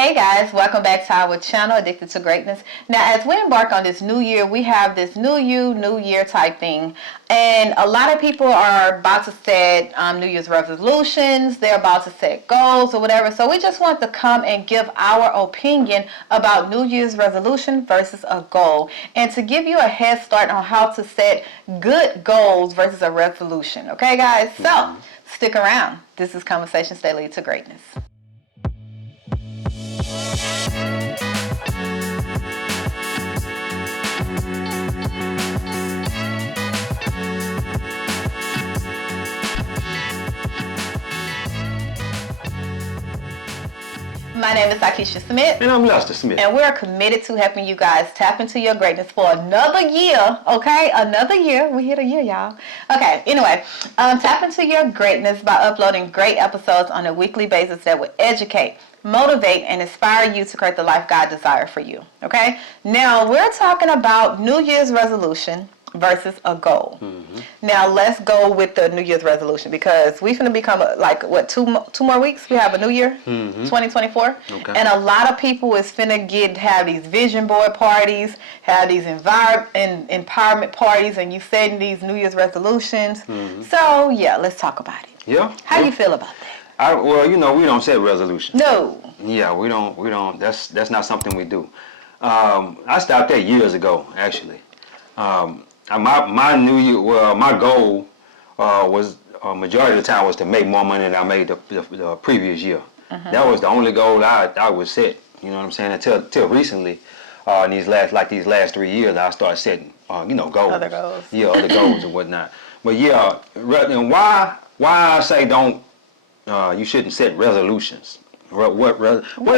Hey guys, welcome back to our channel, Addicted to Greatness. Now, as we embark on this new year, we have this new you, new year type thing. And a lot of people are about to set New Year's resolutions. They're about to set goals or whatever. So we just want to come and give our opinion about New Year's resolution versus a goal. And to give you a head start on how to set good goals versus a resolution. Okay, guys? So stick around. This is Conversations That Lead to Greatness. My name is Akisha Smith. And I'm Lester Smith. And we're committed to helping you guys tap into your greatness for another year, okay? Another year. We hit a year, y'all. Okay, anyway, tap into your greatness by uploading great episodes on a weekly basis that will educate, motivate, and inspire you to create the life God desires for you, okay? Now, we're talking about New Year's resolution versus a goal. Now let's go with the New Year's resolution because we're going to become two more weeks. We have a new year, 2024, and a lot of people is finna have these vision board parties, have these empowerment parties, and you setting these New Year's resolutions. So yeah, let's talk about it. Yeah. How you feel about that? Well, we don't set resolutions. No. Yeah, we don't. That's not something we do. I stopped that years ago, actually. My New Year, my goal was majority of the time was to make more money than I made the previous year. That was the only goal I would set. You know what I'm saying? Until recently, in these last 3 years, I started setting goals. Other goals. Yeah, other goals and whatnot. But yeah, and why I say you shouldn't set resolutions. What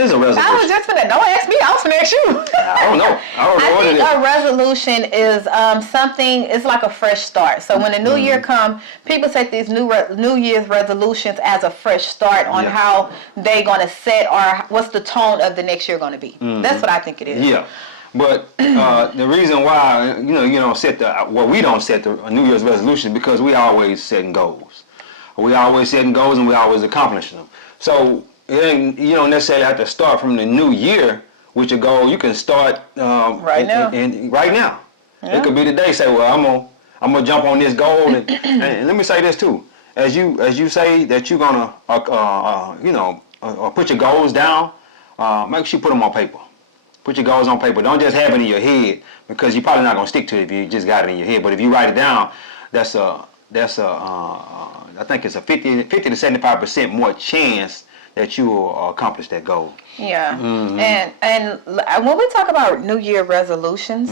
is a resolution? I was just finna, don't ask me, I was finna ask you. I don't know. I think a resolution is something, it's like a fresh start. So when the new year comes, people set these New Year's resolutions as a fresh start on how they gonna set or what's the tone of the next year gonna be. That's what I think it is. Yeah. But the reason why you don't set we don't set the New Year's resolution because we always setting goals. We always setting goals and we always accomplishing them. So you don't necessarily have to start from the new year with your goal. You can start right now. Yeah. It could be today. Say, well, I'm gonna jump on this goal, and let me say this too. As you say that you're gonna put your goals down, make sure you put them on paper. Put your goals on paper. Don't just have it in your head because you're probably not gonna stick to it if you just got it in your head. But if you write it down, I think it's a 50 to 75% more chance that you will accomplish that goal. Yeah, and when we talk about New Year resolutions,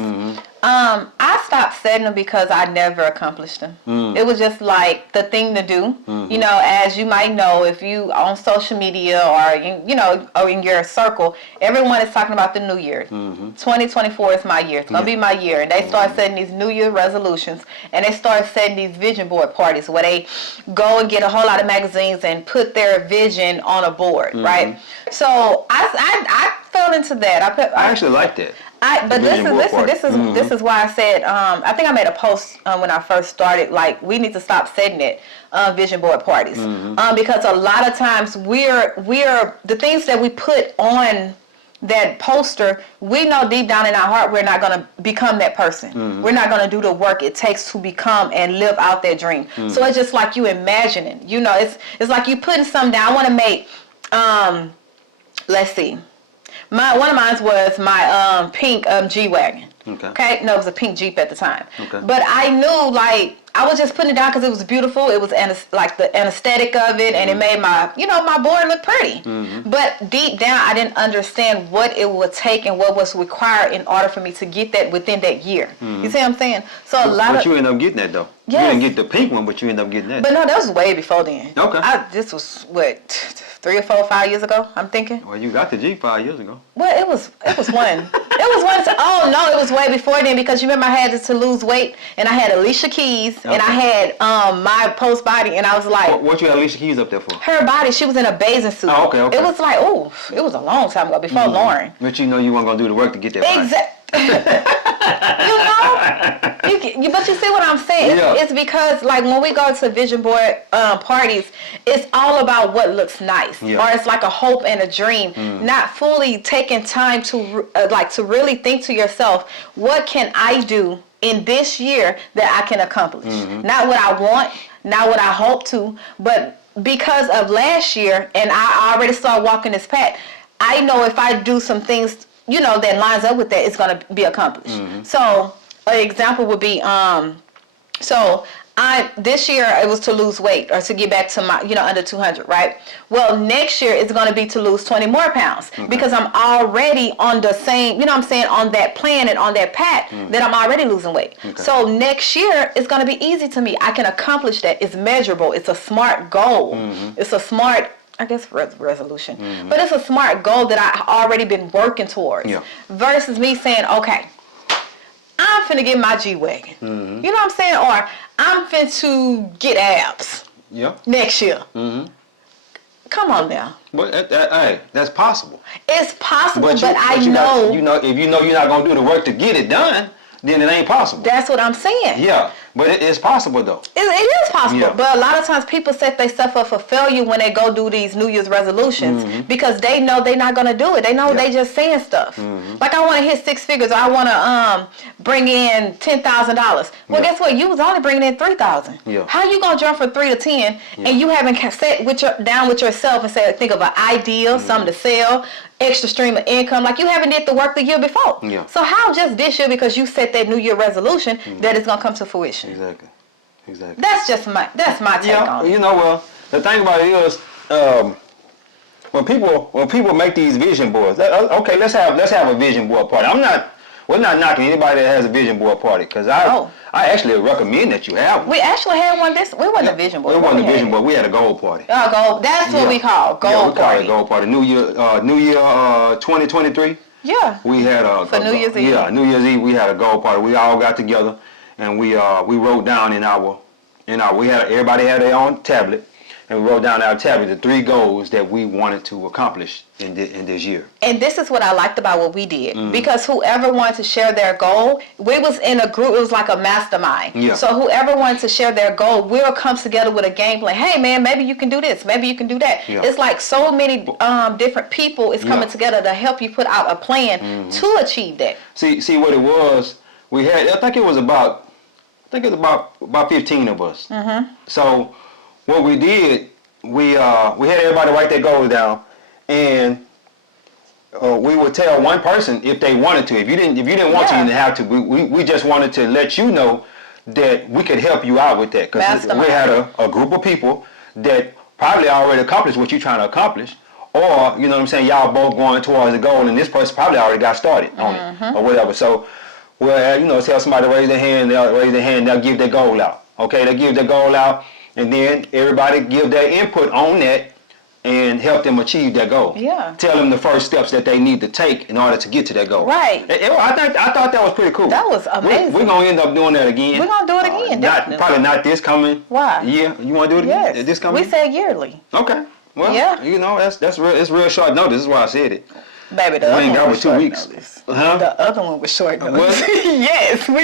I stopped setting them because I never accomplished them. It was just like the thing to do. You know, as you might know, if you on social media or in your circle, everyone is talking about the New Year. 2024 is my year. It's gonna be my year, and they start setting these New Year resolutions, and they start setting these vision board parties where they go and get a whole lot of magazines and put their vision on a board, right? So I fell into that. I actually like that. But this is why I said I think I made a post when I first started, like we need to stop setting it vision board parties because a lot of times we're the things that we put on that poster, we know deep down in our heart we're not going to become that person. We're not going to do the work it takes to become and live out that dream. So it's just like you imagining, it's like you putting something down. I want to make let's see. One of mine was my pink G-Wagon. Okay. No, it was a pink Jeep at the time. But I knew, I was just putting it down because it was beautiful. It was the aesthetic of it, and it made my board look pretty. But deep down, I didn't understand what it would take and what was required in order for me to get that within that year. You see what I'm saying? So But you ended up getting that though. Yes. You didn't get the pink one, but you ended up getting that. But no, that was way before then. Okay. This was what 3 or 4 or 5 years ago, I'm thinking. Well, you got the Jeep 5 years ago. Well, it was one. It was way before then because you remember I had to lose weight and I had Alicia Keys and I had my post body and I was like. What you had Alicia Keys up there for? Her body, she was in a bathing suit. Oh, okay. It was it was a long time ago before Lauren. But you weren't going to do the work to get that body. But you see what I'm saying? It's because, like, when we go to vision board parties, it's all about what looks nice, or it's like a hope and a dream, not fully taking time to to really think to yourself, what can I do in this year that I can accomplish? Not what I want, not what I hope to, but because of last year, and I already started walking this path, I know if I do some things, that lines up with that, it's going to be accomplished. So an example would be, this year it was to lose weight or to get back to my, under 200, right? Well, next year it's going to be to lose 20 more pounds because I'm already on the same, on that plan and on that path that I'm already losing weight. So next year it's going to be easy to me. I can accomplish that. It's measurable. It's a smart goal. It's a smart, I guess, resolution. But it's a smart goal that I already been working towards versus me saying, okay, I'm finna get my G-Wagon. You know what I'm saying? Or I'm finna get abs next year. Come on now. But hey, that's possible. It's possible, but I know. If you know you're not going to do the work to get it done, then it ain't possible. That's what I'm saying. Yeah, but it's possible though. It is possible, but a lot of times people set themselves up for failure when they go do these New Year's resolutions because they know they're not going to do it. They know they just saying stuff. Like, I want to hit 6 figures, or I want to bring in $10,000. Well, guess what? You was only bringing in $3,000. How you going to jump from 3 to 10 and you haven't sat down with yourself and say, think of an idea, something to sell, extra stream of income, like you haven't did the work the year before. So how just this year, because you set that New Year resolution, that it's gonna come to fruition? Exactly. That's my take on it. Well, the thing about it is, when people make these vision boards, okay, let's have a vision board party. We're not knocking anybody that has a vision board party, because I actually recommend that you have one. We actually had one. We wasn't a vision board. We wasn't a vision board. We had a goal party. Goal. That's what we call goal party. We call it goal party. New Year 2023. Yeah. We had for New Year's Eve. Yeah, New Year's Eve we had a goal party. We all got together and we wrote down everybody had their own tablet. And we wrote down our tablet the 3 goals that we wanted to accomplish in this year. And this is what I liked about what we did. Because whoever wanted to share their goal, we was in a group, it was like a mastermind. So whoever wanted to share their goal, we'll come together with a game plan. Hey man, maybe you can do this, maybe you can do that. It's like so many different people is coming together to help you put out a plan to achieve that. See what it was, we had, I think it was about 15 of us. So what we did, we had everybody write their goals down, and we would tell one person if they wanted to. If you didn't want to, you didn't have to. We just wanted to let you know that we could help you out with that, because we had a group of people that probably already accomplished what you're trying to accomplish, or you know what I'm saying, y'all both going towards the goal, and this person probably already got started on it or whatever. So we'll tell somebody to raise their hand. They'll give their goal out. Okay, they give their goal out. And then everybody give their input on that and help them achieve their goal. Tell them the first steps that they need to take in order to get to that goal. Right. I thought that was pretty cool. That was amazing. We're going to end up doing that again. We're going to do it again, probably not this coming year. You want to do it again? Yes. This coming? We said yearly. Okay. Well, that's real. It's real short notice. This is why I said it. Baby, the other one was 2 weeks. Huh? The other one was short notice. Yes. All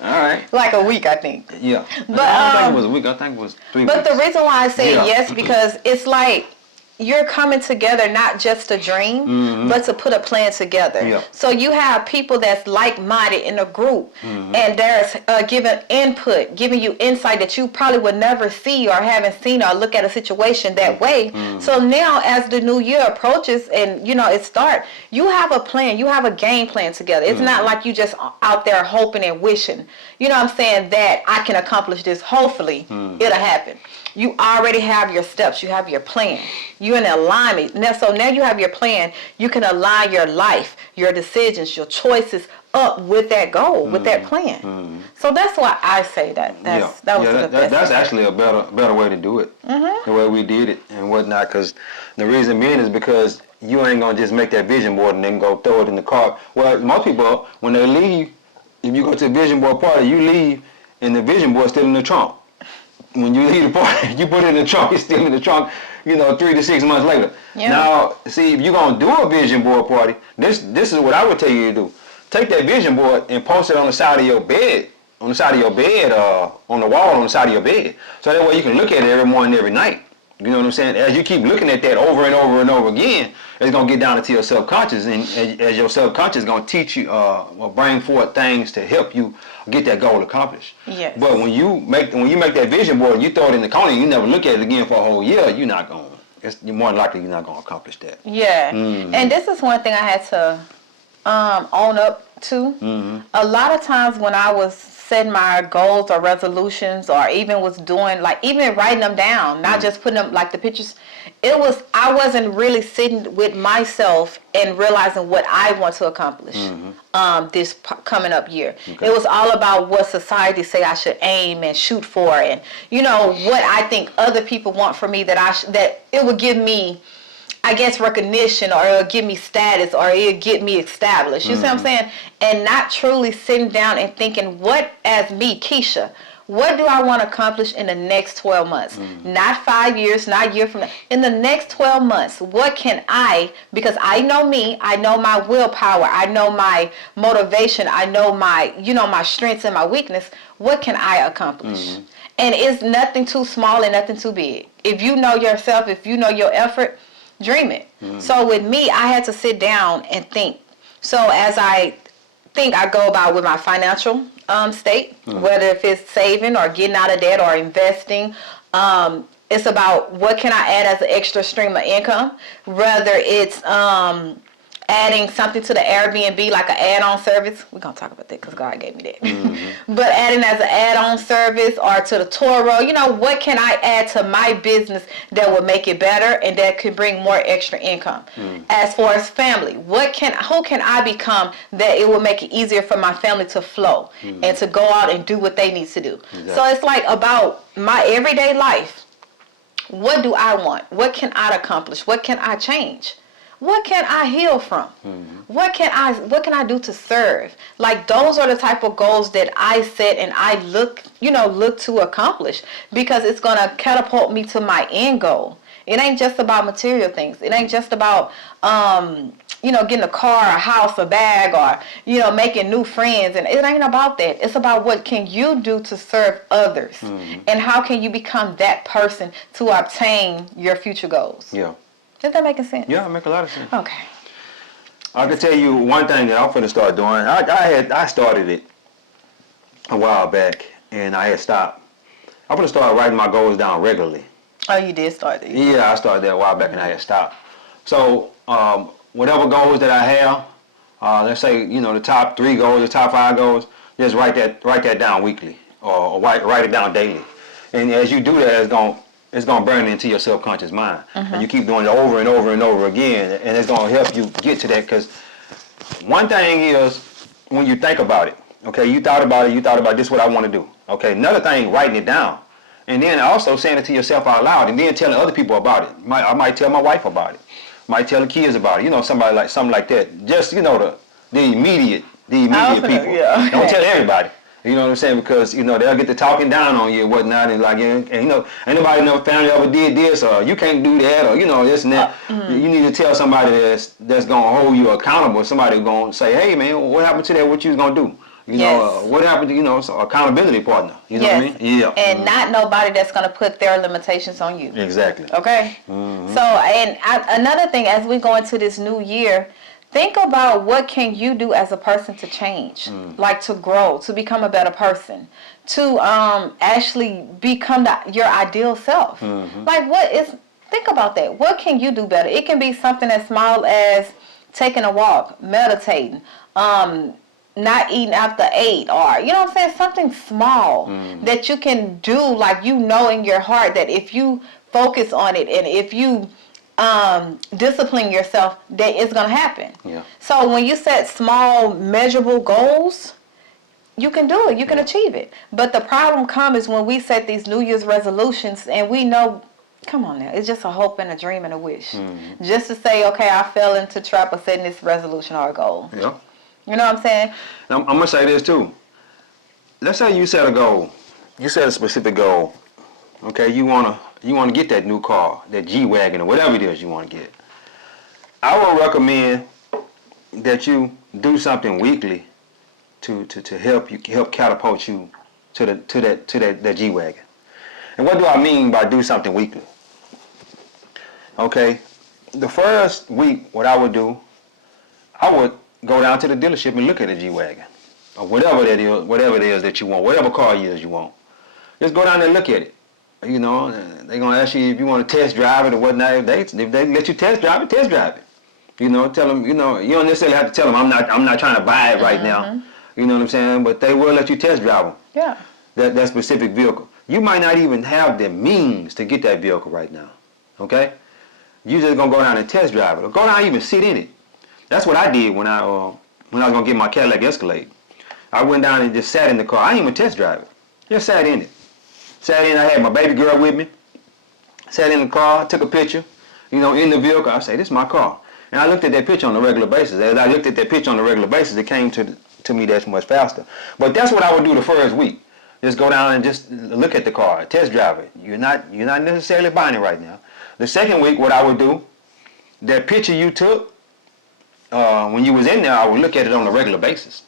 right. Like a week, I think. Yeah. But I don't think it was a week. I think it was 3 weeks. But the reason why I say yes, because it's like you're coming together not just to dream, but to put a plan together. So you have people that's like-minded in a group, and there's giving input, giving you insight that you probably would never see or haven't seen or look at a situation that way. So now as the new year approaches and it starts, you have a plan, you have a game plan together. It's not like you just out there hoping and wishing, that I can accomplish this. Hopefully it'll happen. You already have your steps. You have your plan. You're in alignment. So now you have your plan. You can align your life, your decisions, your choices up with that goal, with that plan. So that's why I say that. That's actually a better way to do it. The way we did it and whatnot. Because the reason being is because you ain't gonna just make that vision board and then go throw it in the car. Well, most people, when they leave, if you go to a vision board party, you leave and the vision board's still in the trunk. When you leave the party, you put it in the trunk, it's still in the trunk, 3 to 6 months later. Now, see, if you're going to do a vision board party, this is what I would tell you to do. take that vision board and post it on the side of your bed, on the wall on the side of your bed. So that way you can look at it every morning, every night. You know what I'm saying? As you keep looking at that over and over and over again, it's gonna get down into your subconscious, and as your subconscious is gonna teach you, or bring forth things to help you get that goal accomplished. Yes. But when you make that vision board and you throw it in the corner, and you never look at it again for a whole year, you're more likely you're not gonna accomplish that. Yeah. And this is one thing I had to own up to. A lot of times when I was setting my goals or resolutions, or even was doing, like, even writing them down, not just putting them, like the pictures, I wasn't really sitting with myself and realizing what I want to accomplish this coming up year. Okay. It was all about what society say I should aim and shoot for, and what I think other people want from me, that it would give me, I guess, recognition, or it'll give me status, or it'll get me established. You see what I'm saying? And not truly sitting down and thinking, what, as me, Keisha, what do I want to accomplish in the next 12 months? Not 5 years, not a year from now. In the next 12 months, what can because I know me, I know my willpower, I know my motivation, I know my, my strengths and my weakness. What can I accomplish? And it's nothing too small and nothing too big. If you know yourself, if you know your effort, dream it. So with me, I had to sit down and think. So as I think, I go about with my financial state, whether if it's saving or getting out of debt or investing. It's about what can I add as an extra stream of income, whether it's adding something to the Airbnb, like an add-on service. We're going to talk about that because God gave me that. But adding as an add-on service, or to the Toro, what can I add to my business that will make it better and that could bring more extra income? As far as family, who can I become that it will make it easier for my family to flow and to go out and do what they need to do? Exactly. So it's like about my everyday life. What do I want? What can I accomplish? What can I change? What can I heal from? What can I do to serve? Like, those are the type of goals that I set and I look to accomplish, because it's going to catapult me to my end goal. It ain't just about material things. It ain't just about getting a car, a house, a bag, or making new friends. And it ain't about that. It's about what can you do to serve others, and how can you become that person to obtain your future goals. Yeah. Is that making sense? Yeah, it make a lot of sense. Okay. I can tell you one thing that I'm finna start doing. I started it a while back, and I had stopped. I'm finna start writing my goals down regularly. Oh, you did start it? Yeah, I started that a while back, and I had stopped. So whatever goals that I have, let's say the top 3 goals, the top 5 goals, just write that down weekly, or write it down daily. And as you do that, it's gonna burn into your subconscious mind, and you keep doing it over and over and over again, and it's gonna help you get to that. Because one thing is, when you think about it, okay, you thought about this is what I want to do. Okay, another thing, writing it down, and then also saying it to yourself out loud, and then telling other people about it. I might tell my wife about it, might tell the kids about it. Something like that. Just the immediate people. Yeah. Don't tell everybody. You know what I'm saying? Because, they'll get to talking down on you and whatnot, and ain't nobody in their family ever did this, or you can't do that, or, this and that. You need to tell somebody that's going to hold you accountable, somebody going to say, hey, man, what happened to that? What you was going to do? What happened to, accountability partner. You know what I mean? Yeah. And not nobody that's going to put their limitations on you. Exactly. Okay? So, and another thing, as we go into this new year, think about what can you do as a person to change, like to grow, to become a better person, to actually become your ideal self. Think about that. What can you do better? It can be something as small as taking a walk, meditating, not eating after 8, or, something small that you can do, like, in your heart that if you focus on it and if you discipline yourself, that it's going to happen. Yeah. So when you set small, measurable goals, you can do it. You can achieve it. But the problem comes when we set these New Year's resolutions and we know, come on now, it's just a hope and a dream and a wish. Just to say, okay, I fell into trap of setting this resolution or a goal. Yeah. You know what I'm saying? I'm going to say this too. Let's say you set a goal. You set a specific goal. Okay, you want to get that new car, that G-Wagon, or whatever it is you want to get. I would recommend that you do something weekly to help catapult you to that G-Wagon. And what do I mean by do something weekly? Okay, the first week, what I would do, I would go down to the dealership and look at the G-Wagon, or whatever it is that you want, whatever car it is you want. Just go down there and look at it. You know, they're gonna ask you if you want to test drive it or whatnot. If they let you test drive it. You know, tell them. You know, you don't necessarily have to tell them I'm not trying to buy it right now. You know what I'm saying? But they will let you test drive them. Yeah. That specific vehicle. You might not even have the means to get that vehicle right now. Okay? You just gonna go down and test drive it, or go down and even sit in it. That's what I did when I was gonna get my Cadillac Escalade. I went down and just sat in the car. I didn't even test drive it. Just sat in it. Sat in. I had my baby girl with me. Sat in the car, took a picture. You know, in the vehicle. I say, this is my car. And I looked at that picture on a regular basis. As I looked at that picture on a regular basis, it came to me that much faster. But that's what I would do the first week. Just go down and just look at the car, test drive it. You're not necessarily buying it right now. The second week, what I would do, that picture you took when you was in there, I would look at it on a regular basis.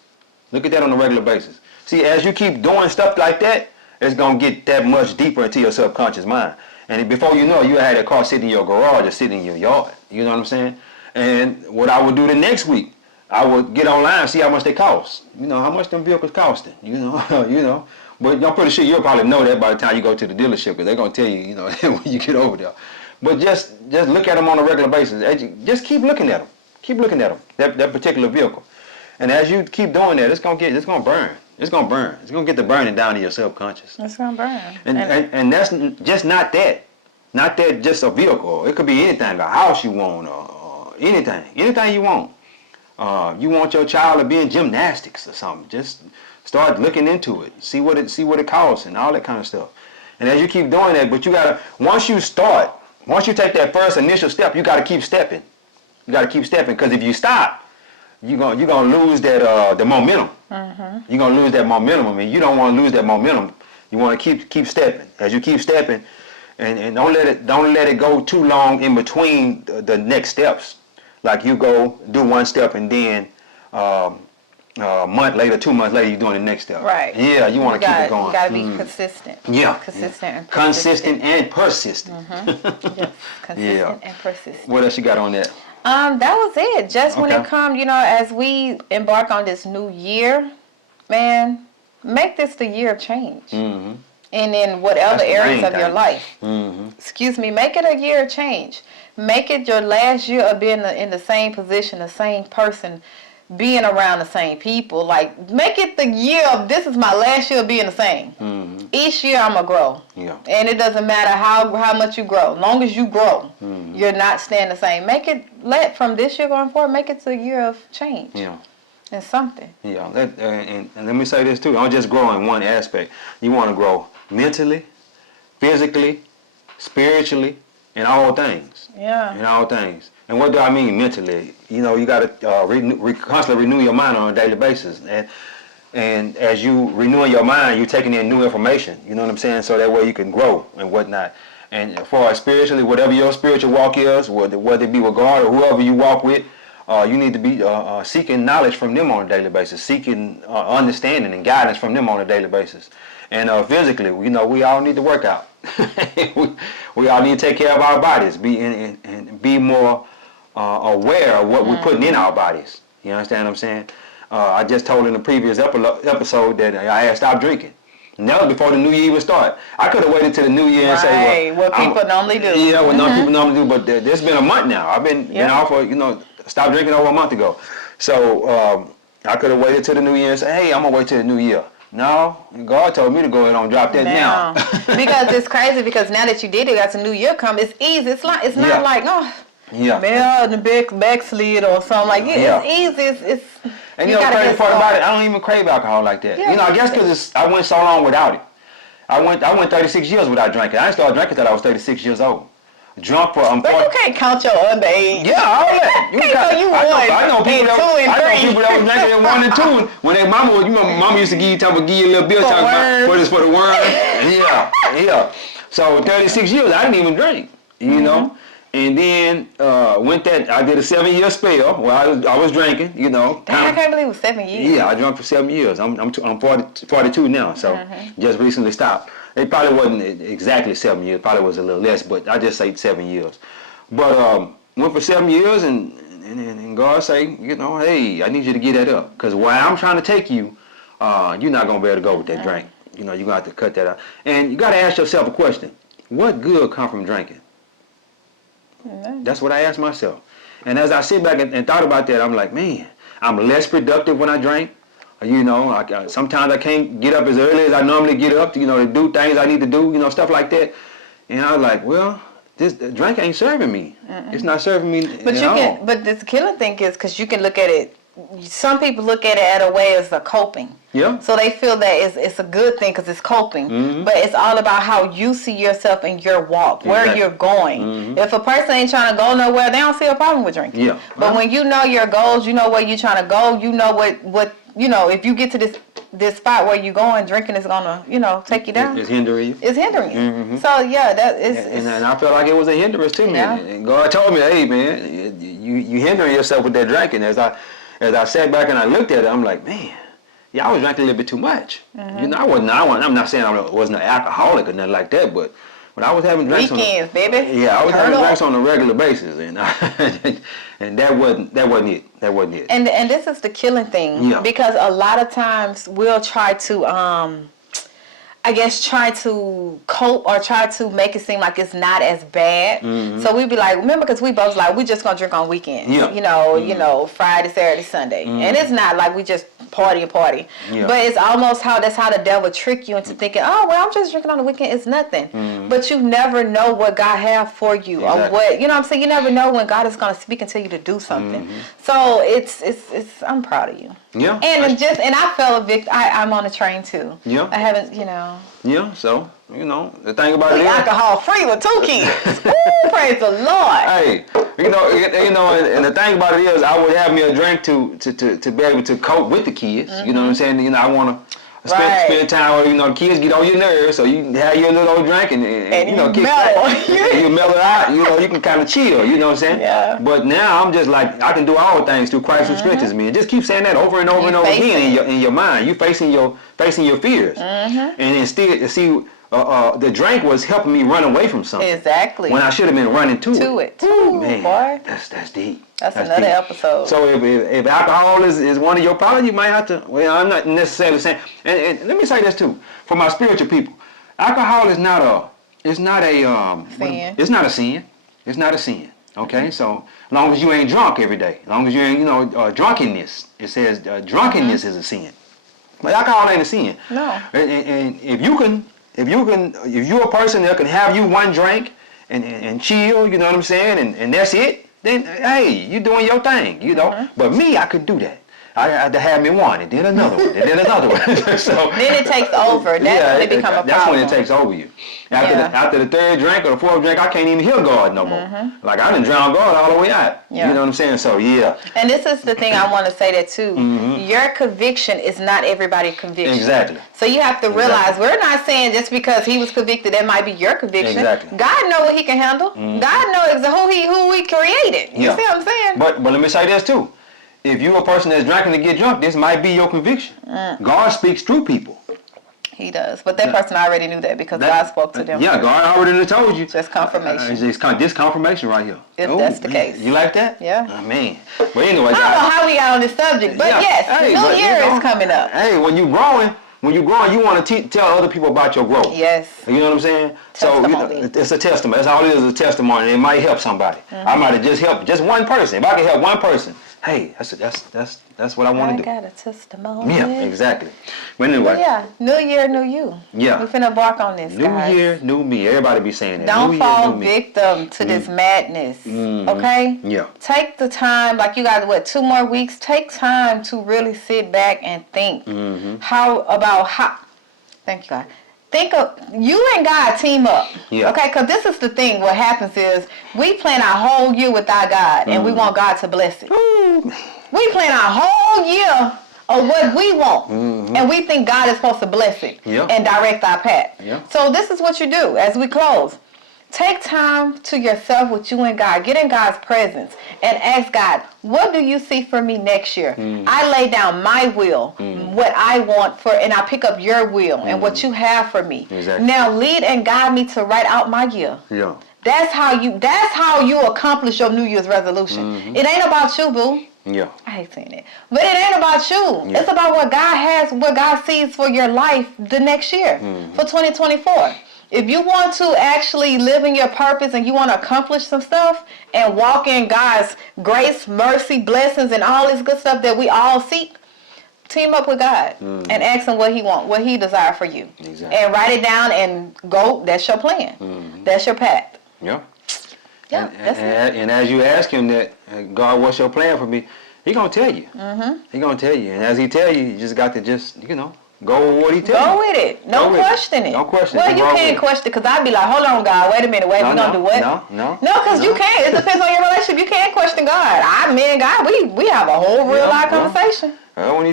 Look at that on a regular basis. See, as you keep doing stuff like that, it's gonna get that much deeper into your subconscious mind. And before you know it, you had that car sitting in your garage or sitting in your yard. You know what I'm saying? And what I would do the next week, I would get online and see how much they cost. You know, how much them vehicles costing. You know. But I'm pretty sure you'll probably know that by the time you go to the dealership, because they're gonna tell you, you know, when you get over there. But just look at them on a regular basis. Just keep looking at them. Keep looking at them. That particular vehicle. And as you keep doing that, it's gonna burn. It's gonna burn. It's gonna get the burning down to your subconscious. It's gonna burn. And that's just not that. Not that just a vehicle. It could be anything, a house you want, or anything you want. You want your child to be in gymnastics or something. Just start looking into it. See what it costs and all that kind of stuff. And as you keep doing that, but you gotta once you take that first initial step, you gotta keep stepping. You gotta keep stepping, because if you stop, you're gonna lose that the momentum. You're gonna lose that momentum. I mean, you don't want to lose that momentum. You want to keep stepping. As you keep stepping, and don't let it go too long in between the next steps. Like you go do one step and then a month later, 2 months later, you're doing the next step. Right. Yeah, you want to keep it going. You gotta be consistent. Yeah. Consistent and persistent. Consistent and persistent. Yes. Consistent and persistent. What else you got on that? That was it. Just when Okay. it comes, you know, as we embark on this new year, man, make this the year of change. Mm-hmm. And in whatever That's the areas main of your thing. life. Mm-hmm. Make it a year of change. Make it your last year of being in the same position, the same person, being around the same people. Like, make it the year of, this is my last year of being the same. Mm-hmm. Each year I'm going to grow. Yeah. And it doesn't matter how much you grow. As long as you grow, you're not staying the same. From this year going forward, make it to a year of change. Yeah. And something. Yeah, and let me say this too. Don't just grow in one aspect. You want to grow mentally, physically, spiritually, in all things. Yeah. In all things. And what do I mean mentally? You know, you got to constantly renew your mind on a daily basis. And as you renewing your mind, you're taking in new information. You know what I'm saying? So that way you can grow and whatnot. And as far as spiritually, whatever your spiritual walk is, whether it be with God or whoever you walk with, you need to be seeking knowledge from them on a daily basis, seeking understanding and guidance from them on a daily basis. And physically, you know, we all need to work out. we all need to take care of our bodies, be more aware of what we're putting in our bodies. You understand what I'm saying? I just told in the previous episode that I had stopped drinking. And that was before the new year even started. I could have waited till the new year and say, well, what people normally do. Yeah, what people normally do. But it's been a month now. I've been off for, stopped drinking over a month ago. So I could have waited till the new year and say, hey, I'm going to wait till the new year. No, God told me to go ahead and drop that now. Because it's crazy, because now that you did it, as a new year come, it's easy. It's not like, man, the backslid or something like that. It's easy. And the crazy part about it, I don't even crave alcohol like that. I guess because I went so long without it. I went 36 years without drinking. I didn't start drinking until I was 36 years old. Drunk for But you can't count your underage. Yeah, all that. I know people that was drinking at 1 and 2 when their mama used to give you a little bill talking about what is for the worm. Yeah. So 36 years I didn't even drink, you know. And then I did a 7-year spell where I was drinking, you know. Dang, I can't believe it was 7 years. Yeah, I drank for 7 years. I'm 42 now, so just recently stopped. It probably wasn't exactly 7 years. Probably was a little less, but I just say 7 years. But went for 7 years, and God say, you know, hey, I need you to get that up, because where I'm trying to take you, you're not gonna be able to go with that drink. You know, you're gonna have to cut that out. And you gotta ask yourself a question: what good come from drinking? That's what I asked myself. And as I sit back and thought about that, I'm like, man, I'm less productive when I drink. You know, sometimes I can't get up as early as I normally get up to, you know, to do things I need to do, you know, stuff like that. And I was like, well, this drink ain't serving me. It's not serving me at all. But this killing thing is because you can look at it. Some people look at it at a way as a coping. Yeah. So they feel that it's a good thing because it's coping. But it's all about how you see yourself in your walk, where you're going. If a person ain't trying to go nowhere, they don't see a problem with drinking. Yeah. But when you know your goals, you know where you're trying to go, you know what you know, if you get to this spot where you're going, drinking is gonna, you know, take you down. It's hindering you. It's hindering you. So yeah, that is. And I felt like it was a hindrance to me. Yeah. And God told me, hey man, you hindering yourself with that drinking. As I sat back and I looked at it, I'm like, man, yeah, I was drinking a little bit too much. You know, I'm not saying I wasn't an alcoholic or nothing like that, but I was having drinks Weekends, baby. Yeah, I was having drinks on a regular basis, and and that wasn't it. That wasn't it. And this is the killing thing, because a lot of times we'll try to try to cope or try to make it seem like it's not as bad. So we be like, remember, because we both like, we just gonna drink on weekends. Yeah. You know, Friday, Saturday, Sunday, and it's not like we just party. Yeah. But it's almost that's how the devil trick you into thinking, oh well, I'm just drinking on the weekend. It's nothing. But you never know what God have for you, or what, you know what I'm saying. You never know when God is gonna speak and tell you to do something. So it's I'm proud of you. Yeah. And I fell a victim. I'm on a train too. Yeah. I haven't, you know. Yeah. So you know, the thing about it is, alcohol free with 2 kids. Ooh, praise the Lord. Hey, you know, and the thing about it is, I would have me a drink to be able to cope with the kids. You know what I'm saying? You know, I want to spend time with, you know, the kids get on your nerves, so you have your little drink and you know, you mellow out. You know, you can kind of chill. You know what I'm saying? Yeah. But now I'm just like, I can do all things through Christ who strengthens me, and just keep saying that over and over and over again in your mind. You facing your fears, and then still see. The drink was helping me run away from something. Exactly. When I should have been running to it. Ooh, man, boy. That's deep. That's another deep. episode. So if alcohol is one of your problems, you might have to. Well, I'm not necessarily saying. And let me say this too, for my spiritual people, alcohol is not a. It's not a. Sin. It's not a sin. It's not a sin. Okay, so as long as you ain't drunk every day, as long as you ain't, you know, drunkenness. It says drunkenness is a sin, but alcohol ain't a sin. No. And if you're a person that can have you one drink and chill, you know what I'm saying, and that's it, then hey, you doing your thing, you know. But me, I couldn't do that. I had to have me one, and then another one, and then another one. So then it takes over. That's when it become a problem. That's when it takes over you. After the third drink or the fourth drink, I can't even hear God no more. Like I done drowned God all the way out. Yeah. You know what I'm saying? So yeah. And this is the thing I want to say that too. Your conviction is not everybody's conviction. Exactly. So you have to realize we're not saying just because he was convicted that might be your conviction. Exactly. God knows what he can handle. God knows who he created. You see what I'm saying? But let me say this too. If you're a person that's drinking to get drunk, this might be your conviction. God speaks through people. He does. But that person already knew that because God spoke to them. Yeah, God already told you. Just confirmation. This confirmation right here. If that's the case. You like that? Yeah. Oh, man. But anyway. I don't know how we got on this subject, but yes, New Year is coming up. Hey, when you're growing, you want to tell other people about your growth. Yes. You know what I'm saying? Testimony. So it's a testimony. That's all it is a testimony. It might help somebody. I might have just helped just one person. If I can help one person, hey, that's what I want to do. I got a testimony. Yeah, exactly. But anyway. Yeah, New Year, new you. Yeah. We're finna embark on this, guys. New year, new me. Everybody be saying that. Don't new fall year, new victim to this madness, okay? Yeah. Take the time, like you got, 2 more weeks? Take time to really sit back and think. Thank you, God. Think of, you and God team up, okay? Because this is the thing, what happens is, we plan our whole year without God, and we want God to bless it. We plan our whole year of what we want, and we think God is supposed to bless it and direct our path. So this is what you do as we close. Take time to yourself with you and God. Get in God's presence and ask God, what do you see for me next year? I lay down my will, what I want for, and I pick up your will and what you have for me. Exactly. Now lead and guide me to write out my year. Yeah. That's how you accomplish your New Year's resolution. It ain't about you, boo. Yeah. I hate saying it. But it ain't about you. Yeah. It's about what God has, what God sees for your life the next year, for 2024. If you want to actually live in your purpose and you want to accomplish some stuff and walk in God's grace, mercy, blessings, and all this good stuff that we all seek, team up with God and ask him what he wants, what he desires for you. Exactly. And write it down and go. That's your plan. That's your path. Yeah. Yeah, that's it. And as you ask him that, God, what's your plan for me? He gonna tell you. He gonna tell you. And as he tell you, you just got to go with what he tell you. Go with it. Go No with it. question it. No question. Well, Go you with can't it. question it because I'd be like, hold on, God, wait a minute, we gonna do what? No, because you can't. It depends on your relationship. You can't question God. Me and God, we have a whole real life conversation. When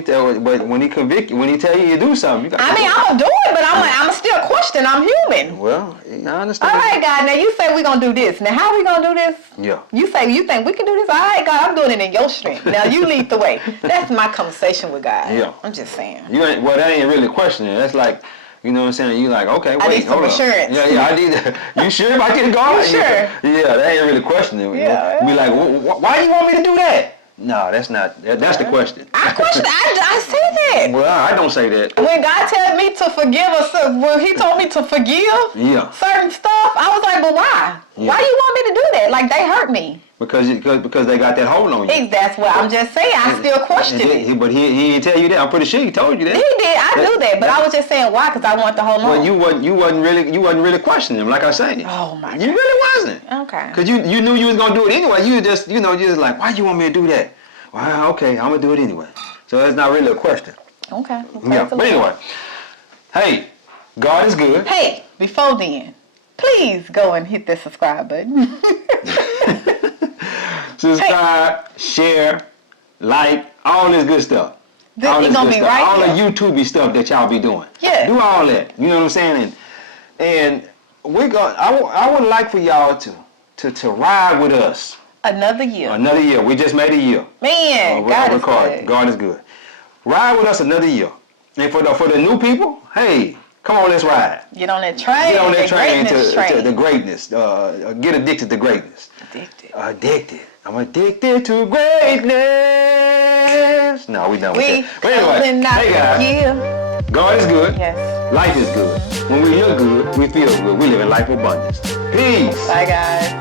he convict you, when he tell you to do something, you got. I'm gonna do it, but I'm still question. I'm human. Well, I understand. All right, God. Now you say we gonna do this. Now how we gonna do this? Yeah. You say you think we can do this? All right, God. I'm doing it in your strength. Now you lead the way. That's my conversation with God. Yeah. I'm just saying. That ain't really questioning. That's like, you know what I'm saying? You like, okay, wait, I need some hold on. assurance. Yeah, I need that. You sure about this, God? You sure? Yeah, that ain't really questioning. Yeah. Be like, why you want me to do that? No, that's not. That's the question. I question. I say that. Well, I don't say that. When God told me to forgive when he told me to forgive certain stuff, I was like, but why? Yeah. Why you want me to do that? Like, they hurt me. Because they got that hold on you. That's what I'm just saying. I still question it. But he didn't tell you that. I'm pretty sure he told you that. He did. I knew that, but I was just saying why, because I want to hold on. Well, you wasn't really questioning him, like I said. Oh my God. You really wasn't. Okay. Because you knew you was gonna do it anyway. You just like, why you want me to do that? Well, okay, I'm gonna do it anyway. So that's not really a question. Okay. Yeah. But anyway, hey, God is good. Hey, before then, please go and hit the subscribe button. Subscribe, share, like, all this good stuff. All this gonna good be stuff. right all here. the YouTube stuff that y'all be doing. Yeah. Do all that. You know what I'm saying? And I would like for y'all to ride with us. Another year. Another year. We just made a year. Man, God is good. God is good. Ride with us another year. And for the new people, hey, come on, let's ride. Get on that train. Get on that train to the greatness. Get addicted to greatness. Addicted. I'm addicted to greatness. No, we done with that. But anyway, hey guys, God is good. Yes. Life is good. When we look good, we feel good. We live in life abundance. Peace. Bye guys.